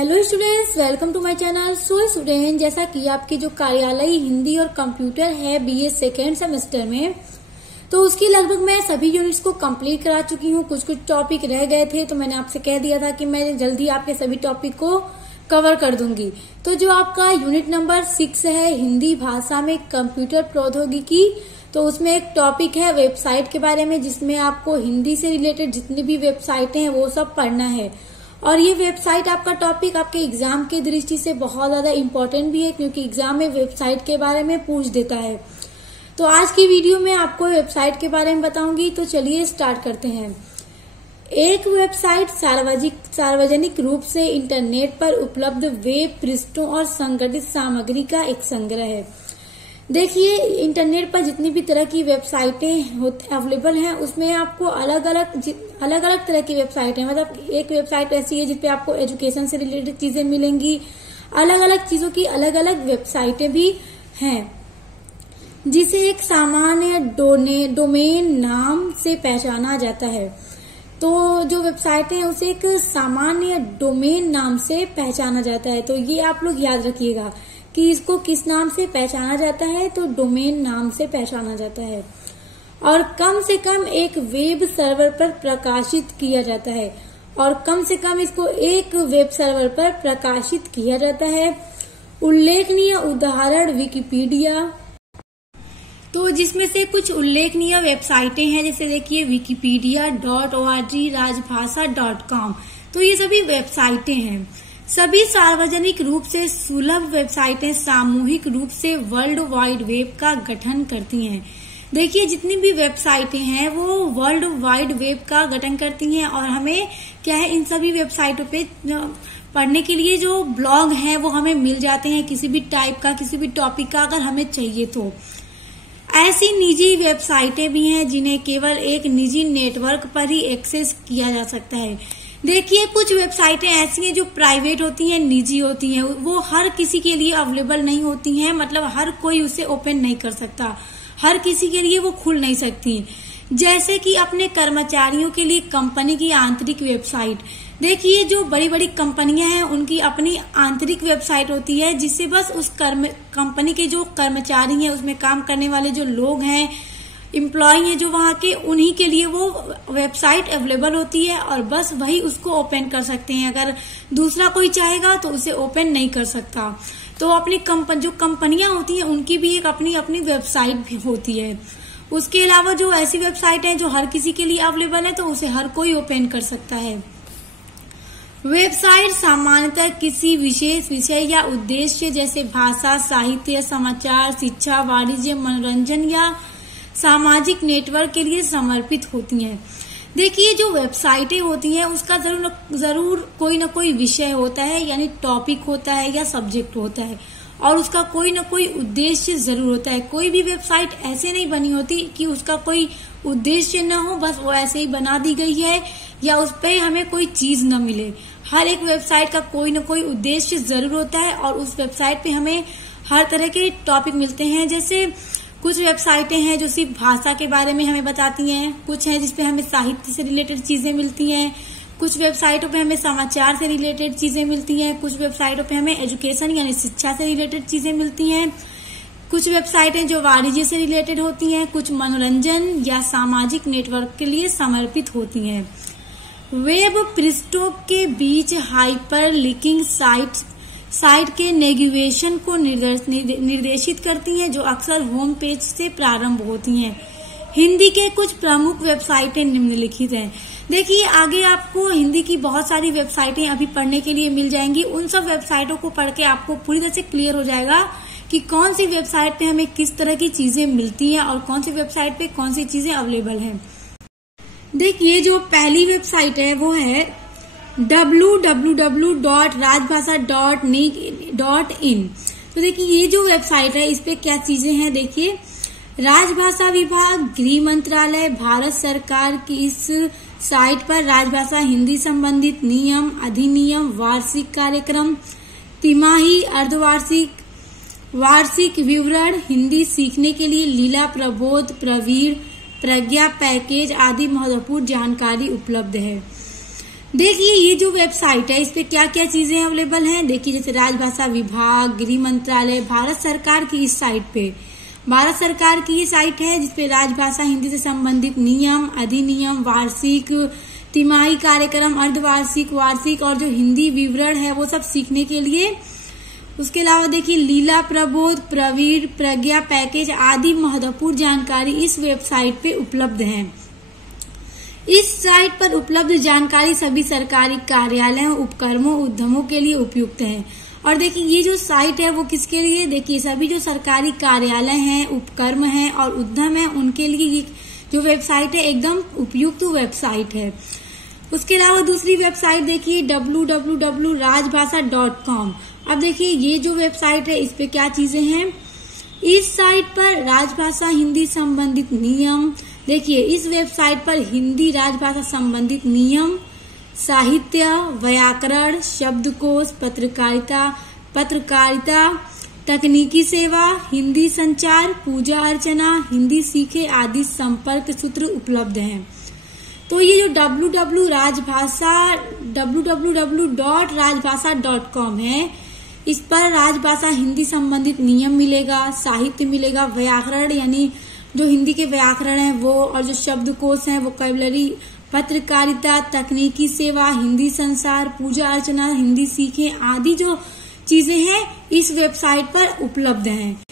Hello students, welcome to my channel. So student, जैसा कि आपकी जो कार्यालय हिंदी और कंप्यूटर है बीए सेकेंड सेमेस्टर में, तो उसकी लगभग मैं सभी यूनिट्स को कंप्लीट करा चुकी हूँ। कुछ टॉपिक रह गए थे तो मैंने आपसे कह दिया था कि मैं जल्दी आपके सभी टॉपिक को कवर कर दूंगी। तो जो आपका यूनिट नंबर 6 है हिंदी भाषा में कंप्यूटर प्रौद्योगिकी, तो उसमें एक टॉपिक है वेबसाइट के बारे में, जिसमें आपको हिंदी से रिलेटेड जितनी भी वेबसाइटें हैं वो सब पढ़ना है। और ये वेबसाइट आपका टॉपिक आपके एग्जाम की दृष्टि से बहुत ज्यादा इम्पोर्टेंट भी है, क्योंकि एग्जाम में वेबसाइट के बारे में पूछ देता है। तो आज की वीडियो में आपको वेबसाइट के बारे में बताऊंगी। तो चलिए स्टार्ट करते हैं। एक वेबसाइट सार्वजनिक रूप से इंटरनेट पर उपलब्ध वेब पृष्ठों और संगठित सामग्री का एक संग्रह है। देखिए, इंटरनेट पर जितनी भी तरह की वेबसाइटें अवेलेबल हैं, उसमें आपको अलग अलग तरह की वेबसाइट है। मतलब एक वेबसाइट ऐसी है जिसपे आपको एजुकेशन से रिलेटेड चीजें मिलेंगी, अलग अलग चीजों की अलग अलग वेबसाइटें भी हैं, जिसे एक सामान्य डोमेन नाम से पहचाना जाता है। तो जो वेबसाइट है उसे एक सामान्य डोमेन नाम से पहचाना जाता है। तो ये आप लोग याद रखिएगा कि इसको किस नाम से पहचाना जाता है, तो डोमेन नाम से पहचाना जाता है। और कम से कम एक वेब सर्वर पर प्रकाशित किया जाता है, और कम से कम इसको एक वेब सर्वर पर प्रकाशित किया जाता है। उल्लेखनीय उदाहरण विकिपीडिया, तो जिसमें से कुछ उल्लेखनीय वेबसाइटें हैं, जैसे देखिए wikipedia.org, राजभाषा.com। तो ये सभी वेबसाइटें हैं। सभी सार्वजनिक रूप से सुलभ वेबसाइटें सामूहिक रूप से वर्ल्ड वाइड वेब का गठन करती हैं। देखिए, जितनी भी वेबसाइटें हैं वो वर्ल्ड वाइड वेब का गठन करती हैं, और हमें क्या है, इन सभी वेबसाइटों पे पढ़ने के लिए जो ब्लॉग हैं वो हमें मिल जाते हैं, किसी भी टाइप का, किसी भी टॉपिक का अगर हमें चाहिए तो। ऐसी निजी वेबसाइटें भी हैं जिन्हें केवल एक निजी नेटवर्क पर ही एक्सेस किया जा सकता है। देखिए, कुछ वेबसाइटें ऐसी हैं जो प्राइवेट होती हैं, निजी होती हैं, वो हर किसी के लिए अवेलेबल नहीं होती हैं। मतलब हर कोई उसे ओपन नहीं कर सकता, हर किसी के लिए वो खुल नहीं सकती। जैसे कि अपने कर्मचारियों के लिए कंपनी की आंतरिक वेबसाइट। देखिए, जो बड़ी बड़ी कंपनियां हैं उनकी अपनी आंतरिक वेबसाइट होती है, जिससे बस उस कंपनी के जो कर्मचारी हैं, उसमें काम करने वाले जो लोग हैं, एम्प्लॉय हैं जो वहां के, उन्हीं के लिए वो वेबसाइट अवेलेबल होती है, और बस वही उसको ओपन कर सकते हैं। अगर दूसरा कोई चाहेगा तो उसे ओपन नहीं कर सकता। तो अपनी जो कंपनियां होती हैं उनकी भी एक अपनी अपनी वेबसाइट भी होती है। उसके अलावा जो ऐसी वेबसाइट है जो हर किसी के लिए अवेलेबल है, तो उसे हर कोई ओपन कर सकता है। वेबसाइट सामान्यतः किसी विशेष विषय या उद्देश्य, जैसे भाषा, साहित्य, समाचार, शिक्षा, वाणिज्य, मनोरंजन या सामाजिक नेटवर्क के लिए समर्पित होती हैं। देखिए, जो वेबसाइटें होती हैं उसका जरूर कोई ना कोई विषय होता है, यानी टॉपिक होता है या सब्जेक्ट होता है, और उसका कोई ना कोई उद्देश्य जरूर होता है। कोई भी वेबसाइट ऐसे नहीं बनी होती कि उसका कोई उद्देश्य न हो, बस वो ऐसे ही बना दी गई है या उस पर हमें कोई चीज न मिले। हर एक वेबसाइट का कोई ना कोई उद्देश्य जरूर होता है, और उस वेबसाइट पे हमें हर तरह के टॉपिक मिलते हैं। जैसे कुछ वेबसाइटें हैं जो सिर्फ भाषा के बारे में हमें बताती हैं, कुछ हैं जिसपे हमें साहित्य से रिलेटेड चीजें मिलती हैं, कुछ वेबसाइटों पे हमें समाचार से रिलेटेड चीजें मिलती हैं, कुछ वेबसाइटों पे हमें एजुकेशन यानी शिक्षा से रिलेटेड चीजें मिलती हैं, कुछ वेबसाइटें जो वाणिज्य से रिलेटेड होती हैं, कुछ मनोरंजन या सामाजिक नेटवर्क के लिए समर्पित होती हैं। वेब पृष्ठों के बीच हाइपर लिंकिंग साइट के नेविगेशन को निर्देशित करती हैं, जो अक्सर होम पेज से प्रारंभ होती हैं। हिंदी के कुछ प्रमुख वेबसाइटें निम्नलिखित हैं। देखिए, आगे आपको हिंदी की बहुत सारी वेबसाइटें अभी पढ़ने के लिए मिल जाएंगी। उन सब वेबसाइटों को पढ़ के आपको पूरी तरह से क्लियर हो जाएगा कि कौन सी वेबसाइट पे हमें किस तरह की चीजें मिलती हैं और कौन सी वेबसाइट पे कौन सी चीजें अवेलेबल हैं। देखिए, जो पहली वेबसाइट है वो है www.rajbhasha.in। तो देखिए, ये जो वेबसाइट है इस पे क्या चीजें हैं। देखिए, राजभाषा विभाग, गृह मंत्रालय, भारत सरकार की इस साइट पर राजभाषा हिंदी संबंधित नियम, अधिनियम, वार्षिक कार्यक्रम, तिमाही, अर्धवार्षिक, वार्षिक विवरण, हिंदी सीखने के लिए लीला, प्रबोध, प्रवीण, प्रज्ञा पैकेज आदि महत्वपूर्ण जानकारी उपलब्ध है। देखिए ये जो वेबसाइट है इस पे क्या क्या चीजें अवेलेबल हैं। देखिए जैसे राजभाषा विभाग, गृह मंत्रालय, भारत सरकार की इस साइट पे, भारत सरकार की ये साइट है जिसपे राजभाषा हिंदी से संबंधित नियम, अधिनियम, वार्षिक, तिमाही कार्यक्रम, अर्धवार्षिक, वार्षिक और जो हिंदी विवरण है वो सब सीखने के लिए। उसके अलावा देखिए लीला, प्रबोध, प्रवीण, प्रज्ञा पैकेज आदि महत्वपूर्ण जानकारी इस वेबसाइट पे उपलब्ध है। इस साइट पर उपलब्ध जानकारी सभी सरकारी कार्यालयों, उपक्रमों, उद्यमों के लिए उपयुक्त है। और देखिए ये जो साइट है वो किसके लिए, देखिए सभी जो सरकारी कार्यालय हैं, उपक्रम हैं और उद्यम हैं उनके लिए ये जो वेबसाइट है एकदम उपयुक्त वेबसाइट है। उसके अलावा दूसरी वेबसाइट देखिए www.rajbhasha.com। अब देखिए ये जो वेबसाइट है इस पे क्या चीजें हैं। इस साइट पर राजभाषा हिंदी संबंधित नियम, देखिए इस वेबसाइट पर हिंदी राजभाषा संबंधित नियम, साहित्य, व्याकरण, शब्दकोश, पत्रकारिता, तकनीकी सेवा, हिंदी संचार, पूजा अर्चना, हिंदी सीखे आदि संपर्क सूत्र उपलब्ध हैं। तो ये जो www.rajbhasha.com है इस पर राजभाषा हिंदी संबंधित नियम मिलेगा, साहित्य मिलेगा, व्याकरण यानी जो हिंदी के व्याकरण है वो, और जो शब्दकोश है, वोकैबुलरी, पत्रकारिता, तकनीकी सेवा, हिंदी संसार, पूजा अर्चना, हिंदी सीखे आदि जो चीजें हैं इस वेबसाइट पर उपलब्ध हैं।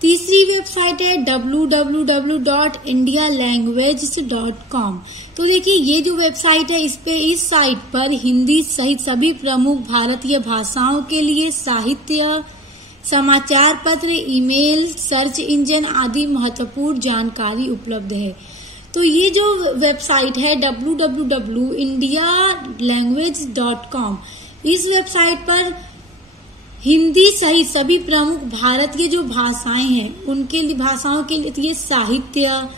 तीसरी वेबसाइट है www.indialanguages.com। तो देखिए ये जो वेबसाइट है इस साइट पर हिंदी सहित सभी प्रमुख भारतीय भाषाओं के लिए साहित्य, समाचार पत्र, ईमेल, सर्च इंजन आदि महत्वपूर्ण जानकारी उपलब्ध है। तो ये जो वेबसाइट है www.indialanguages.com, इस वेबसाइट पर हिंदी सहित सभी प्रमुख भारतीय जो भाषाएं हैं उनके लिए, भाषाओं के लिए ये साहित्य,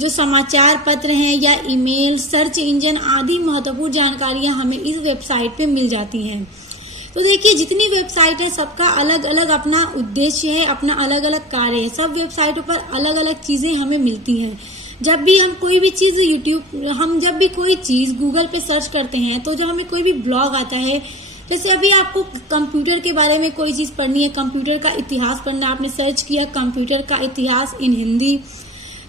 जो समाचार पत्र हैं या ईमेल, सर्च इंजन आदि महत्वपूर्ण जानकारियां हमें इस वेबसाइट पे मिल जाती हैं। तो देखिए जितनी वेबसाइट है सबका अलग अलग अपना उद्देश्य है, अपना अलग अलग कार्य है। सब वेबसाइटों पर अलग अलग चीजें हमें मिलती हैं। जब भी हम कोई भी चीज जब भी कोई चीज गूगल पे सर्च करते हैं तो जब हमें कोई भी ब्लॉग आता है, जैसे अभी आपको कंप्यूटर के बारे में कोई चीज पढ़नी है, कंप्यूटर का इतिहास पढ़ना, आपने सर्च किया कंप्यूटर का इतिहास इन हिंदी,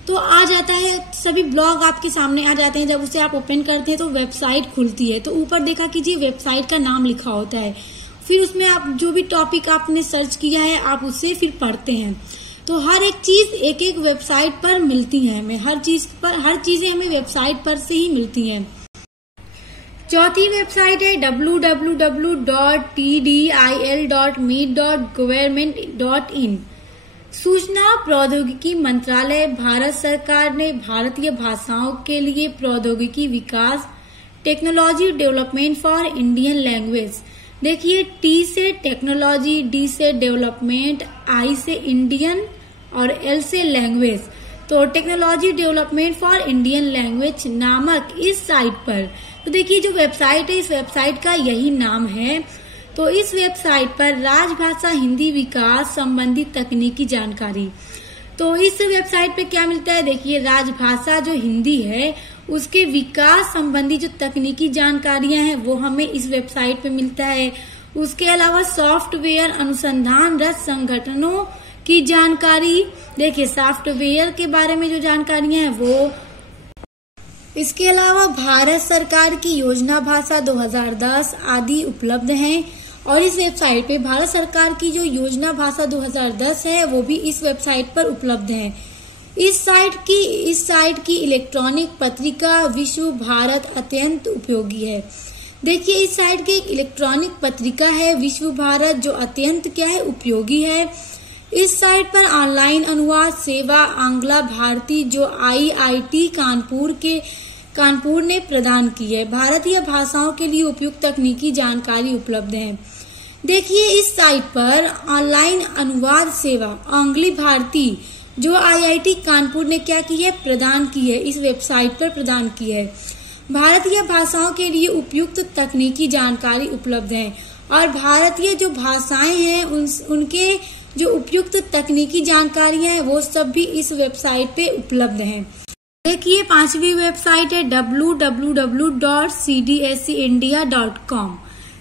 तो आ जाता है, सभी ब्लॉग आपके सामने आ जाते हैं। जब उसे आप ओपन करते हैं तो वेबसाइट खुलती है, तो ऊपर देखा कीजिए वेबसाइट का नाम लिखा होता है। फिर उसमें आप जो भी टॉपिक आपने सर्च किया है आप उससे फिर पढ़ते हैं। तो हर एक चीज एक एक वेबसाइट पर मिलती है हमें, हर चीजें हमें वेबसाइट पर से ही मिलती हैं। चौथी वेबसाइट है www.tdil.meet.government.in। सूचना प्रौद्योगिकी मंत्रालय, भारत सरकार ने भारतीय भाषाओं के लिए प्रौद्योगिकी विकास, technology development for Indian language. देखिए टी से टेक्नोलॉजी, डी से डेवलपमेंट, आई से इंडियन और एल से लैंग्वेज। तो technology development for Indian language नामक इस साइट पर, तो देखिए जो वेबसाइट है इस वेबसाइट का यही नाम है। तो इस वेबसाइट पर राजभाषा हिंदी विकास संबंधी तकनीकी जानकारी। तो इस वेबसाइट पे क्या मिलता है, देखिए राजभाषा जो हिंदी है उसके विकास संबंधी जो तकनीकी जानकारियां हैं वो हमें इस वेबसाइट पे मिलता है। उसके अलावा सॉफ्टवेयर अनुसंधानरत संगठनों की जानकारी, देखिए सॉफ्टवेयर के बारे में जो जानकारियां हैं वो। इसके अलावा भारत सरकार की योजना भाषा 2010 आदि उपलब्ध हैं। और इस वेबसाइट पे भारत सरकार की जो योजना भाषा 2010 है वो भी इस वेबसाइट पर उपलब्ध है। इस साइट की इलेक्ट्रॉनिक पत्रिका विश्व भारत अत्यंत उपयोगी है। देखिए इस साइट की इलेक्ट्रॉनिक पत्रिका है विश्व भारत जो अत्यंत क्या है, उपयोगी है। इस साइट पर ऑनलाइन अनुवाद सेवा आंग्ला भारती जो IIT कानपुर ने प्रदान की है। भारतीय भाषाओं के लिए उपयुक्त तकनीकी जानकारी उपलब्ध है। देखिए इस साइट पर ऑनलाइन अनुवाद सेवा आंग्ली भारती जो IIT कानपुर ने क्या की है, प्रदान की है, इस वेबसाइट पर प्रदान की है। भारतीय भाषाओं के लिए उपयुक्त तकनीकी जानकारी उपलब्ध है और भारतीय जो भाषाएं हैं उनके जो उपयुक्त तकनीकी जानकारी है वो सब भी इस वेबसाइट पे उपलब्ध है। देखिए 5वीं वेबसाइट है www.cdscindia.com।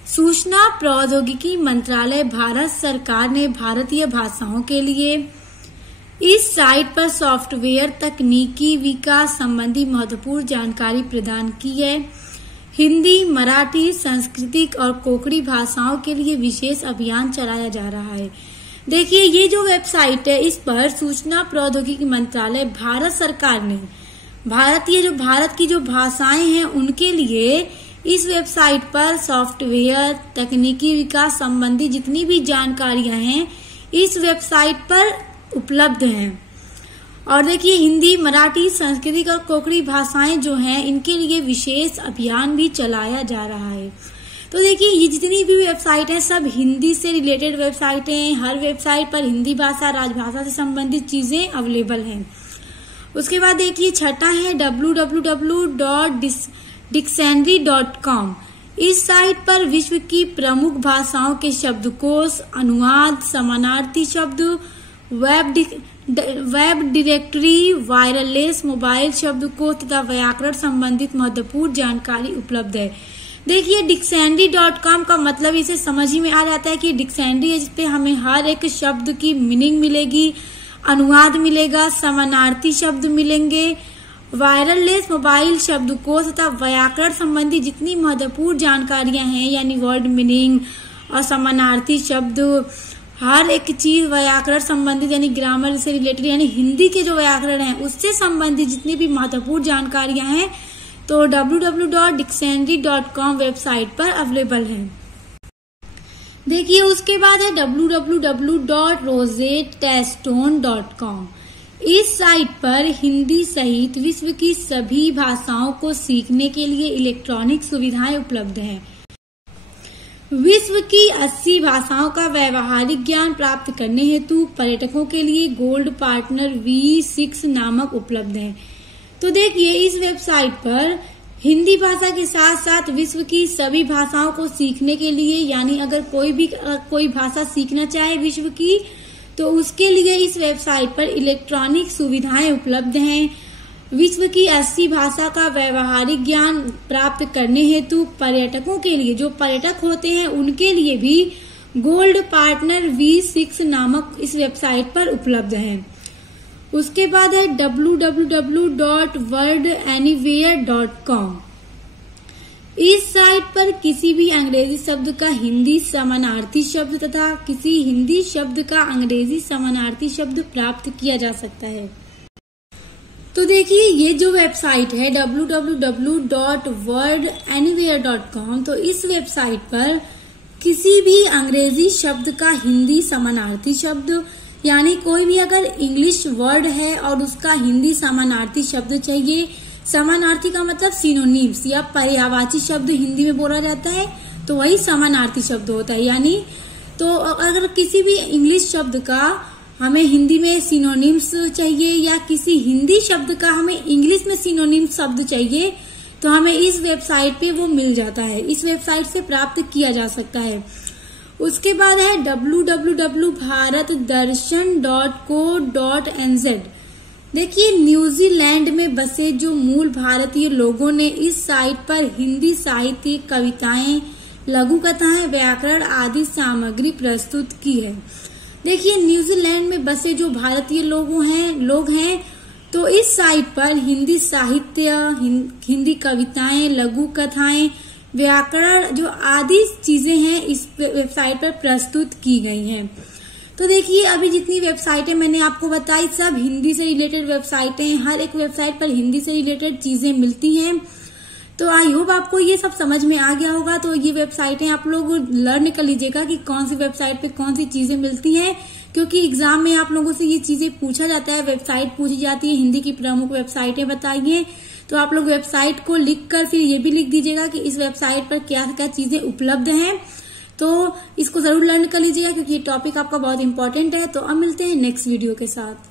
सूचना प्रौद्योगिकी मंत्रालय भारत सरकार ने भारतीय भाषाओं के लिए इस साइट पर सॉफ्टवेयर तकनीकी विकास संबंधी महत्वपूर्ण जानकारी प्रदान की है। हिंदी, मराठी, संस्कृत और कोंकणी भाषाओं के लिए विशेष अभियान चलाया जा रहा है। देखिए ये जो वेबसाइट है इस पर सूचना प्रौद्योगिकी मंत्रालय भारत सरकार ने भारत की जो भाषाएं हैं उनके लिए इस वेबसाइट पर सॉफ्टवेयर तकनीकी विकास संबंधी जितनी भी जानकारियां हैं इस वेबसाइट पर उपलब्ध हैं। और देखिए हिंदी, मराठी, संस्कृत और कोंकणी भाषाएं जो हैं इनके लिए विशेष अभियान भी चलाया जा रहा है। तो देखिए ये जितनी भी वेबसाइट हैं सब हिंदी से रिलेटेड वेबसाइटें हैं। हर वेबसाइट पर हिंदी भाषा, राजभाषा से संबंधित चीजें अवेलेबल हैं। उसके बाद देखिए छठा है www.dictionary.com। इस साइट पर विश्व की प्रमुख भाषाओं के शब्दकोश, अनुवाद, समानार्थी शब्द, वेब डायरेक्टरी, वायरलेस मोबाइल शब्दकोश तथा व्याकरण संबंधित महत्वपूर्ण जानकारी उपलब्ध है। देखिए डिक्शनरी.com का मतलब इसे समझ ही में आ जाता है कि डिक्शनरी है जिसपे हमें हर एक शब्द की मीनिंग मिलेगी, अनुवाद मिलेगा, समानार्थी शब्द मिलेंगे, वायरलेस मोबाइल शब्दकोश तथा व्याकरण संबंधी जितनी महत्वपूर्ण जानकारियां हैं यानी वर्ड मीनिंग और समानार्थी शब्द, हर एक चीज व्याकरण संबंधित यानी ग्रामर से रिलेटेड यानी हिंदी के जो व्याकरण है उससे संबंधित जितनी भी महत्वपूर्ण जानकारियां हैं तो www.dictionary.com वेबसाइट पर अवेलेबल है। देखिए उसके बाद है www.rosetestone.com। इस साइट पर हिंदी सहित विश्व की सभी भाषाओं को सीखने के लिए इलेक्ट्रॉनिक सुविधाएं उपलब्ध हैं। विश्व की 80 भाषाओं का व्यावहारिक ज्ञान प्राप्त करने हेतु पर्यटकों के लिए गोल्ड पार्टनर V6 नामक उपलब्ध है। तो देखिए इस वेबसाइट पर हिंदी भाषा के साथ साथ विश्व की सभी भाषाओं को सीखने के लिए यानी अगर कोई भाषा सीखना चाहे विश्व की तो उसके लिए इस वेबसाइट पर इलेक्ट्रॉनिक सुविधाएं उपलब्ध हैं। विश्व की 80 भाषा का व्यावहारिक ज्ञान प्राप्त करने हेतु पर्यटकों के लिए जो पर्यटक होते हैं उनके लिए भी गोल्ड पार्टनर V6 नामक इस वेबसाइट पर उपलब्ध है। उसके बाद है www.worldanywhere.com। इस साइट पर किसी भी अंग्रेजी शब्द का हिंदी समानार्थी शब्द तथा किसी हिंदी शब्द का अंग्रेजी समानार्थी शब्द प्राप्त किया जा सकता है। तो देखिए ये जो वेबसाइट है www.worldanywhere.com तो इस वेबसाइट पर किसी भी अंग्रेजी शब्द का हिंदी समानार्थी शब्द यानी कोई भी अगर इंग्लिश वर्ड है और उसका हिंदी समानार्थी शब्द चाहिए, समानार्थी का मतलब सिनोनिम्स या पर्यायवाची शब्द हिंदी में बोला जाता है तो वही समानार्थी शब्द होता है। यानी तो अगर किसी भी इंग्लिश शब्द का हमें हिंदी में सिनोनिम्स चाहिए या किसी हिंदी शब्द का हमें इंग्लिश में सिनोनिम्स शब्द चाहिए तो हमें इस वेबसाइट पे वो मिल जाता है, इस वेबसाइट से प्राप्त किया जा सकता है। उसके बाद है www.bharatdarshan.co.nz। देखिए न्यूजीलैंड में बसे जो मूल भारतीय लोगों ने इस साइट पर हिंदी साहित्य, कविताएं, लघु कथाएं, व्याकरण आदि सामग्री प्रस्तुत की है। देखिए न्यूजीलैंड में बसे जो भारतीय लोग हैं तो इस साइट पर हिंदी साहित्य, हिंदी कविताएं, लघु कथाएं, व्याकरण जो आदि चीजें हैं इस वेबसाइट पर प्रस्तुत की गई हैं। तो देखिए अभी जितनी वेबसाइटें मैंने आपको बताई सब हिंदी से रिलेटेड वेबसाइटें, हर एक वेबसाइट पर हिंदी से रिलेटेड चीजें मिलती हैं। तो आई होप आपको ये सब समझ में आ गया होगा। तो ये वेबसाइटें आप लोग लर्न कर लीजिएगा कि कौन सी वेबसाइट पे कौन सी चीजें मिलती हैं, क्योंकि एग्जाम में आप लोगों से ये चीजें पूछा जाता है, वेबसाइट पूछी जाती है, हिंदी की प्रमुख वेबसाइटें बताइए। तो आप लोग वेबसाइट को लिखकर फिर ये भी लिख दीजिएगा कि इस वेबसाइट पर क्या क्या चीजें उपलब्ध हैं। तो इसको जरूर लर्न कर लीजिएगा क्योंकि ये टॉपिक आपका बहुत इंपॉर्टेंट है। तो अब मिलते हैं नेक्स्ट वीडियो के साथ।